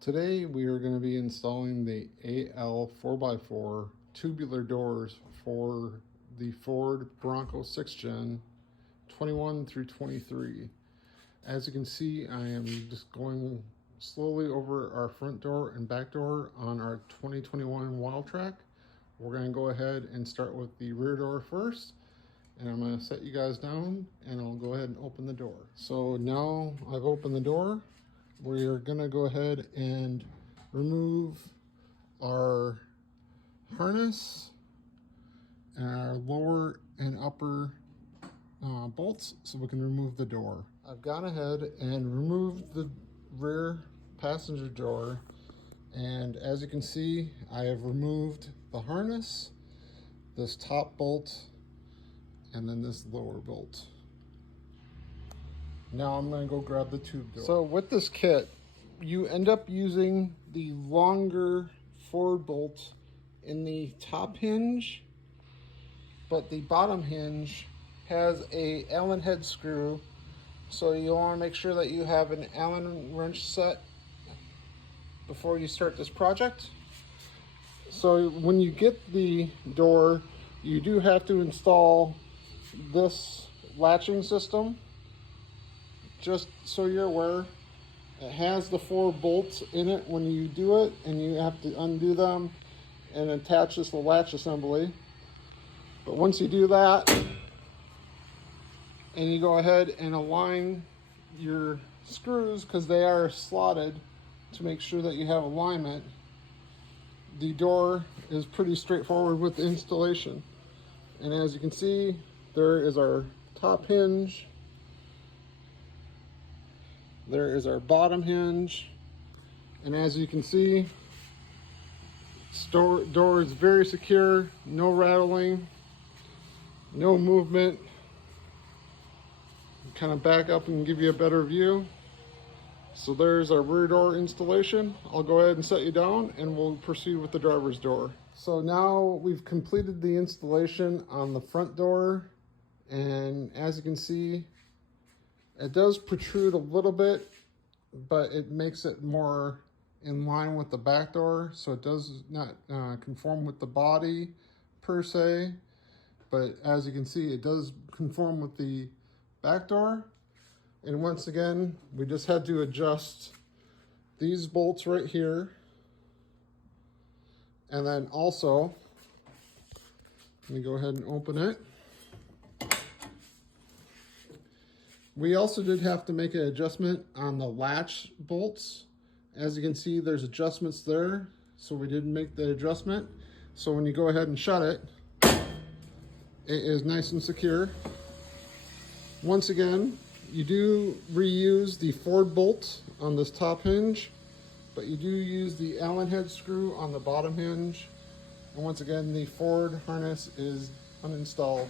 Today we are going to be installing the AL4x4 tubular doors for the Ford Bronco 6 Gen 21 through 23. As you can see, I am just going slowly over our front door and back door on our 2021 Wildtrak. We're going to go ahead and start with the rear door first, and I'm going to set you guys down and I'll go ahead and open the door. So now I've opened the door. We're gonna go ahead and remove our harness and our lower and upper bolts so we can remove the door. I've gone ahead and removed the rear passenger door, and as you can see, I have removed the harness, this top bolt, and then this lower bolt. Now I'm going to go grab the tube door. So with this kit, you end up using the longer forward bolt in the top hinge, but the bottom hinge has a Allen head screw. So you want to make sure that you have an Allen wrench set before you start this project. So when you get the door, you do have to install this latching system. Just so you're aware, it has the 4 bolts in it when you do it, and you have to undo them and attach this to the latch assembly. But once you do that, and you go ahead and align your screws, because they are slotted to make sure that you have alignment, the door is pretty straightforward with the installation. And as you can see, there is our top hinge. There is our bottom hinge, and as you can see, door is very secure, no rattling, no movement. Kind of back up and give you a better view. So there's our rear door installation. I'll go ahead and set you down and we'll proceed with the driver's door. So now we've completed the installation on the front door, and as you can see, it does protrude a little bit, but it makes it more in line with the back door, so it does not conform with the body per se, but as you can see, it does conform with the back door. And once again, we just had to adjust these bolts right here, and then also, let me go ahead and open it. We also did have to make an adjustment on the latch bolts. As you can see, there's adjustments there, so we did make the adjustment. So when you go ahead and shut it, it is nice and secure. Once again, you do reuse the forward bolt on this top hinge, but you do use the Allen head screw on the bottom hinge. And once again, the forward harness is uninstalled.